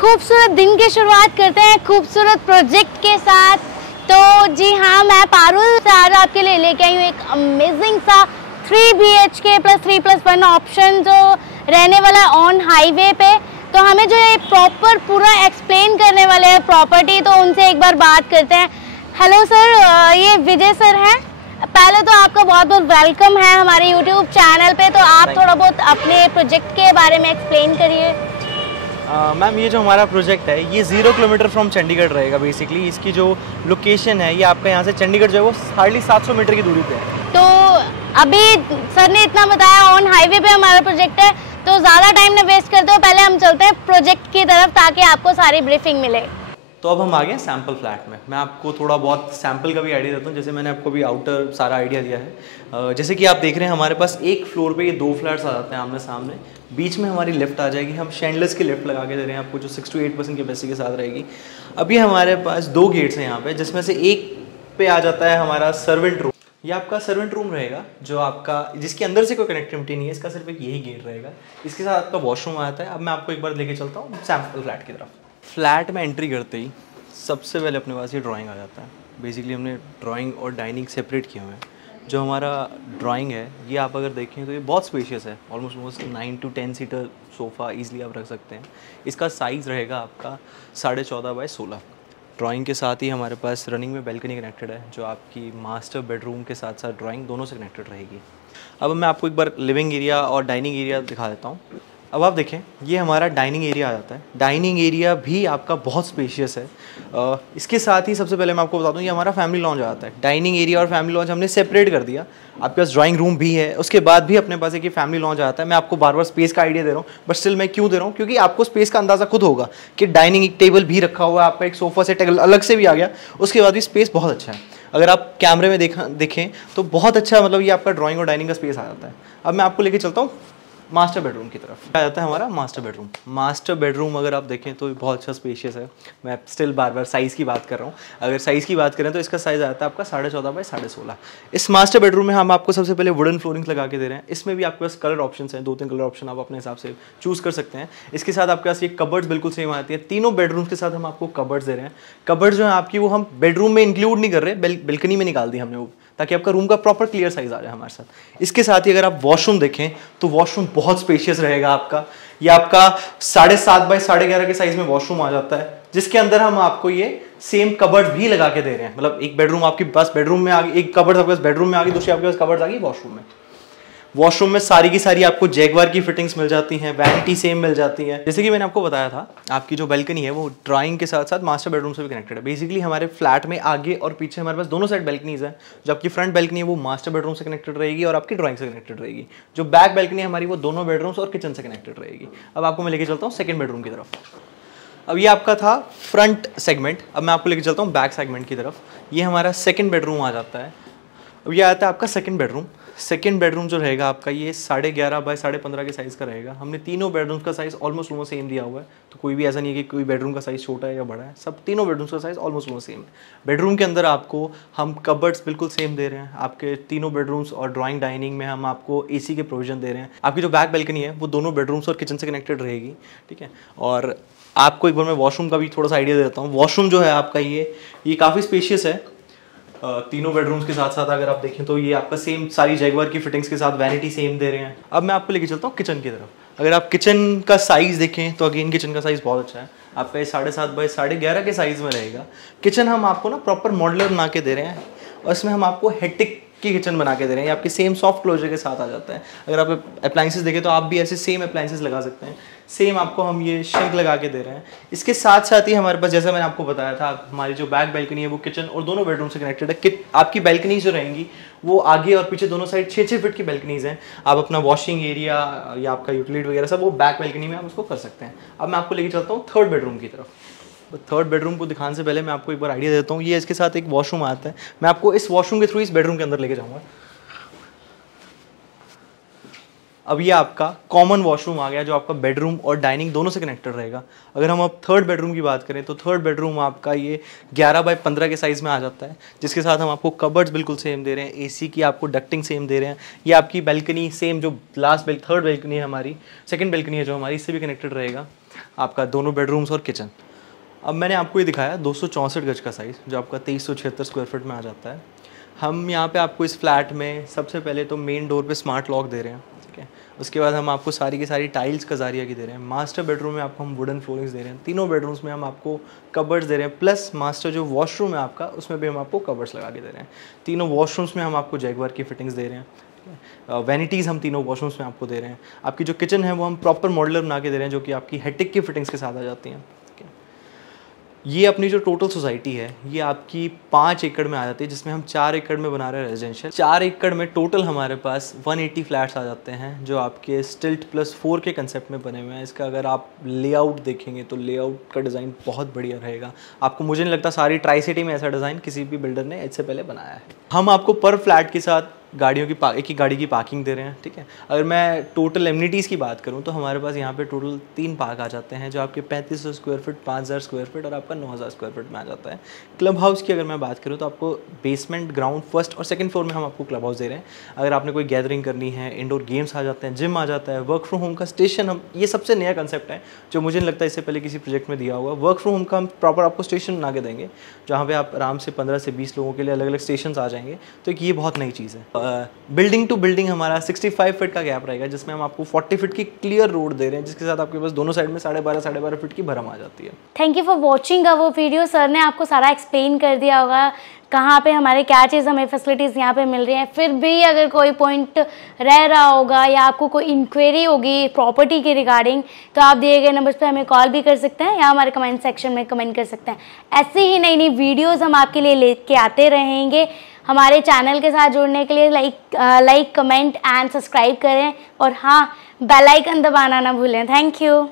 खूबसूरत दिन की शुरुआत करते हैं खूबसूरत प्रोजेक्ट के साथ। तो जी हाँ, मैं पारुल आज आपके लिए लेके आई हूँ एक अमेजिंग सा 3 BHK प्लस 3+1 ऑप्शन जो रहने वाला है ऑन हाईवे पे। तो हमें जो ये प्रॉपर पूरा एक्सप्लेन करने वाले हैं प्रॉपर्टी, तो उनसे एक बार बात करते हैं। हेलो सर, ये विजय सर हैं। पहले तो आपका बहुत बहुत वेलकम है हमारे यूट्यूब चैनल पे। तो आप थोड़ा बहुत अपने प्रोजेक्ट के बारे में एक्सप्लेन करिए। मैम, ये जो हमारा प्रोजेक्ट है ये 0 किलोमीटर फ्रॉम चंडीगढ़ रहेगा। बेसिकली इसकी जो लोकेशन है ये आपका यहाँ से चंडीगढ़ जो है वो हार्डली 700 मीटर की दूरी पे है। तो अभी सर ने इतना बताया, ऑन हाईवे पे हमारा प्रोजेक्ट है, तो ज़्यादा टाइम न वेस्ट करते हो, पहले हम चलते हैं प्रोजेक्ट की तरफ ताकि आपको सारी ब्रीफिंग मिले। तो अब हम आ गए सैम्पल फ्लैट में। मैं आपको थोड़ा बहुत सैम्पल का भी आइडिया देता हूँ, जैसे मैंने आपको भी आउटर सारा आइडिया दिया है। जैसे कि आप देख रहे हैं हमारे पास एक फ्लोर पे ये 2 फ्लैट्स आ जाते हैं आमने सामने। बीच में हमारी लिफ्ट आ जाएगी। हम शेंडलेस की लिफ्ट लगा के दे रहे हैं आपको, जो 6 to 8% कैपेसिटी के साथ रहेगी। अभी हमारे पास 2 गेट्स हैं यहाँ पे, जिसमें से एक पे आ जाता है हमारा सर्वेंट रूम। ये आपका सर्वेंट रूम रहेगा जो आपका, जिसके अंदर से कोई कनेक्टिविटी नहीं है, इसका सिर्फ एक यही गेट रहेगा। इसके साथ आपका वॉशरूम आता है। अब मैं आपको एक बार लेके चलता हूँ सैम्पल फ्लैट की तरफ। फ्लैट में एंट्री करते ही सबसे पहले अपने पास ये ड्राइंग आ जाता है। बेसिकली हमने ड्राइंग और डाइनिंग सेपरेट किए हुए हैं। जो हमारा ड्राइंग है ये आप अगर देखें तो ये बहुत स्पेशियस है। Almost 9 to 10 seater sofa easily आप रख सकते हैं। इसका साइज़ रहेगा आपका 14.5 by 16। ड्राइंग के साथ ही हमारे पास रनिंग में बैल्कनी कनेक्टेड है, जो आपकी मास्टर बेडरूम के साथ साथ ड्राइंग दोनों से कनेक्टेड रहेगी। अब मैं आपको एक बार लिविंग एरिया और डाइनिंग एरिया दिखा देता हूँ। अब आप देखें ये हमारा डाइनिंग एरिया आ जाता है। डाइनिंग एरिया भी आपका बहुत स्पेशियस है। इसके साथ ही सबसे पहले मैं आपको बता दूं, ये हमारा फैमिली लॉन्ज आ जाता है। डाइनिंग एरिया और फैमिली लॉन्ज हमने सेपरेट कर दिया। आपके पास ड्राइंग रूम भी है, उसके बाद भी अपने पास एक ये फैमिली लॉन्ज आता है। मैं आपको बार बार स्पेस का आइडिया दे रहा हूँ, बट स्टिल मैं क्यों दे रहा हूँ, क्योंकि आपको स्पेस का अंदाज़ा खुद होगा कि डाइनिंग एक टेबल भी रखा हुआ है, आपका एक सोफ़ा सेट अलग से भी आ गया, उसके बाद भी स्पेस बहुत अच्छा है। अगर आप कैमरे में देखें तो बहुत अच्छा, मतलब ये आपका ड्राइंग और डाइनिंग का स्पेस आ जाता है। अब मैं आपको लेके चलता हूँ मास्टर बेडरूम की तरफ। आ जाता है हमारा मास्टर बेडरूम। मास्टर बेडरूम अगर आप देखें तो बहुत अच्छा स्पेशियस है। मैं स्टिल बार बार साइज़ की बात कर रहा हूँ। अगर साइज़ की बात करें तो इसका साइज़ आता है आपका 14.5 by 16.5। इस मास्टर बेडरूम में हम आपको सबसे पहले वुडन फ्लोरिंग्स लगा के दे रहे हैं। इसमें भी आपके पास कलर ऑप्शन हैं, 2-3 कलर ऑप्शन आप अपने हिसाब से चूज़ कर सकते हैं। इसके साथ आपके पास ये कबर्ड्स बिल्कुल सेम आती है। तीनों बेडरूम्स के साथ हम आपको कबर्ड्स दे रहे हैं। कबर्ड्स जो है आपकी वो हम बेडरूम में इंक्लूड नहीं कर रहे, बेल्कनी में निकाल दी हमने वो, ताकि आपका रूम का प्रॉपर क्लियर साइज आ जाए हमारे साथ। इसके साथ ही अगर आप वॉशरूम देखें तो वॉशरूम बहुत स्पेशियस रहेगा आपका। ये आपका 7.5 by 11.5 के साइज में वॉशरूम आ जाता है, जिसके अंदर हम आपको ये सेम कबर्ड भी लगा के दे रहे हैं। मतलब एक बेडरूम आपके पास बेडरूम में आ गई, एक कबर्ड आपके पास बेडरूम में आ गई, दूसरी आपके पास कबर्ड आ गई वॉशरूम में। वॉशरूम में सारी की सारी आपको जैगवार की फिटिंग्स मिल जाती हैं, वैनिटी सेम मिल जाती है। जैसे कि मैंने आपको बताया था, आपकी जो बैल्कनी है वो ड्राइंग के साथ साथ मास्टर बेडरूम से भी कनेक्टेड है। बेसिकली हमारे फ्लैट में आगे और पीछे हमारे पास दोनों साइड बैल्कनीज है। जो आपकी फ्रंट बैल्कनी है वो मास्टर बेडरूम से कनेक्टेड रहेगी और आपकी ड्राइंग से कनेक्टेड रहेगी। जो बैक बैल्कनी है हमारी वो दोनों बेडरूम्स और किचन से कनेक्टेड रहेगी। अब आपको मैं लेके चलता हूँ सेकेंड बेडरूम की तरफ। अब ये आपका था फ्रंट सेगमेंट। अब मैं आपको लेके चलता हूँ बैक सेगमेंट की तरफ। ये हमारा सेकेंड बेडरूम आ जाता है। अब ये आता है आपका सेकेंड बेडरूम। सेकेंड बेडरूम जो रहेगा आपका ये 11.5 by 15.5 के साइज़ का रहेगा। हमने तीनों बेडरूम्स का साइज़ ऑलमोस्ट वो सेम दिया हुआ है, तो कोई भी ऐसा नहीं है कि कोई बेडरूम का साइज़ छोटा है या बड़ा है। सब तीनों बेडरूम्स का साइज़ ऑलमोस्ट वो सेम है। बेडरूम के अंदर आपको हम कबर्ड्स बिल्कुल सेम दे रहे हैं। आपके तीनों बेडरूम्स और ड्राइंग डाइनिंग में हम आपको AC के प्रोविजन दे रहे हैं। आपकी जो बैक बैल्कनी है वो दोनों बेडरूम्स और किचन से कनेक्टेड रहेगी, ठीक है। और आपको एक बार मैं वॉशरूम का भी थोड़ा सा आइडिया देता हूँ। वॉशरूम जो है आपका ये काफ़ी स्पेशियस है। तीनों बेडरूम्स के साथ साथ अगर आप देखें तो ये आपका सेम सारी जैगवार की फिटिंग्स के साथ वैनिटी सेम दे रहे हैं। अब मैं आपको लेके चलता हूँ किचन की तरफ। अगर आप किचन का साइज़ देखें तो अगेन किचन का साइज़ बहुत अच्छा है। आपका ये 7.5 by 11.5 के साइज़ में रहेगा। किचन हम आपको ना प्रॉपर मॉडलर बना के दे रहे हैं और इसमें हम आपको हेटिक की किचन बना के दे रहे हैं। आपके सेम सॉफ्ट क्लोजर के साथ आ जाता है। अगर आप अप्लाइंसेस देखें तो आप भी ऐसे सेम अप्लाइंसेस लगा सकते हैं। सेम आपको हम ये शिंक लगा के दे रहे हैं। इसके साथ साथ ही हमारे पास, जैसा मैंने आपको बताया था, हमारी जो बैक बैल्कनी है वो किचन और दोनों बेडरूम से कनेक्टेड है। आपकी बैल्कनीज जो रहेंगी वो आगे और पीछे दोनों साइड 6-6 फीट की बैल्कनीज हैं। आप अपना वॉशिंग एरिया या आपका यूटिलिटी वगैरह सब वो बैक बैल्कनी में आप उसको कर सकते हैं। अब मैं आपको लेके चलता हूँ थर्ड बेडरूम की तरफ। थर्ड बेडरूम को दिखाने से पहले मैं आपको एक बार आइडिया देता हूँ। ये इसके साथ एक वॉशरूम आता है। मैं आपको इस वॉशरूम के थ्रू इस बेडरूम के अंदर लेके जाऊँगा। अब ये आपका कॉमन वॉशरूम आ गया जो आपका बेडरूम और डाइनिंग दोनों से कनेक्टेड रहेगा। अगर हम अब थर्ड बेडरूम की बात करें तो थर्ड बेडरूम आपका ये 11 by 15 के साइज़ में आ जाता है, जिसके साथ हम आपको कबर्ड्स बिल्कुल सेम दे रहे हैं, AC की आपको डक्टिंग सेम दे रहे हैं। ये आपकी बैल्कनी सेम जो थर्ड बैल्कनी है हमारी, सेकंड बैल्कनी है जो हमारी, इससे भी कनेक्टेड रहेगा। आपका दोनों बेडरूम्स और किचन। अब मैंने आपको ये दिखाया 264 गज का साइज़, जो आपका 2376 स्क्वायर फीट में आ जाता है। हम यहाँ पे आपको इस फ्लैट में सबसे पहले तो मेन डोर पे स्मार्ट लॉक दे रहे हैं, ठीक है। उसके बाद हम आपको सारी की सारी टाइल्स कजारिया की दे रहे हैं। मास्टर बेडरूम में आपको हम वुडन फ्लोरिंग्स दे रहे हैं। तीनों बेडरूम्स में हम आपको कबर्ड्स दे रहे हैं, प्लस मास्टर जो वॉशरूम है आपका, उसमें भी हम आपको कबर्ड्स लगा के दे रहे हैं। तीनों वॉशरूम्स में हम आपको जैगवार की फिटिंग्स दे रहे हैं। वैनिटीज़ हम तीनों वॉशरूम्स में आपको दे रहे हैं। आपकी जो किचन है वो हम प्रॉपर मॉडलर बना के दे रहे हैं, जो कि आपकी हेटिक की फिटिंग्स के साथ आ जाती हैं। ये अपनी जो टोटल सोसाइटी है ये आपकी 5 एकड़ में आ जाती है, जिसमें हम 4 एकड़ में बना रहे हैं रेजिडेंशियल। 4 एकड़ में टोटल हमारे पास 180 फ्लैट्स आ जाते हैं, जो आपके स्टिल्ट +4 के कंसेप्ट में बने हुए हैं। इसका अगर आप लेआउट देखेंगे तो लेआउट का डिज़ाइन बहुत बढ़िया रहेगा। आपको मुझे नहीं लगता सारी ट्राई सिटी में ऐसा डिज़ाइन किसी भी बिल्डर ने इससे पहले बनाया है। हम आपको पर फ्लैट के साथ गाड़ियों की एक ही गाड़ी की पार्किंग दे रहे हैं, ठीक है। अगर मैं टोटल एमिनिटीज़ की बात करूं तो हमारे पास यहाँ पे टोटल 3 पार्क आ जाते हैं, जो आपके 3500 स्क्वायर फीट, 5000 स्क्वायर फीट और आपका 9000 स्क्वायर फीट में आ जाता है। क्लब हाउस की अगर मैं बात करूं तो आपको बेसमेंट, ग्राउंड, फर्स्ट और सेकंड फ्लोर में हम आपको क्लब हाउस दे रहे हैं। अगर आपने कोई गैदरिंग करनी है, इंडोर गेम्स आ जाते हैं, जिम आ जाता है, वर्क फ्रॉम होम का स्टेशन, हम ये सबसे नया कंसेप्ट है जो मुझे नहीं लगता इससे पहले किसी प्रोजेक्ट में दिया होगा। वर्क फ्रॉम होम का हम प्रॉपर आपको स्टेशन बना के देंगे, जहाँ पे आप आराम से 15 से 20 लोगों के लिए अलग अलग स्टेशन आ जाएंगे। तो ये बहुत नई चीज़ है। बिल्डिंग टू बिल्डिंग हमारा 65 फीट का गैप रहेगा, जिसमें हम आपको 40 फीट की क्लियर रोड दे रहे हैं, जिसके साथ आपके पास दोनों साइड में 12.5 फीट की भरम आ जाती है। Thank you for watching our video. Sir ने आपको सारा एक्सप्लेन कर दिया होगा कहाँ पे हमारे क्या चीज़ हमें फैसिलिटीज़ यहाँ पे मिल रही हैं। फिर भी अगर कोई पॉइंट रह रहा होगा या आपको कोई इंक्वायरी होगी प्रॉपर्टी के रिगार्डिंग, तो आप दिए गए नंबर्स पे हमें कॉल भी कर सकते हैं या हमारे कमेंट सेक्शन में कमेंट कर सकते हैं। ऐसी ही नई नई वीडियोज़ हम आपके लिए लेके आते रहेंगे। हमारे चैनल के साथ जुड़ने के लिए लाइक कमेंट एंड सब्सक्राइब करें, और हाँ, बेल आइकन दबाना ना भूलें। Thank you.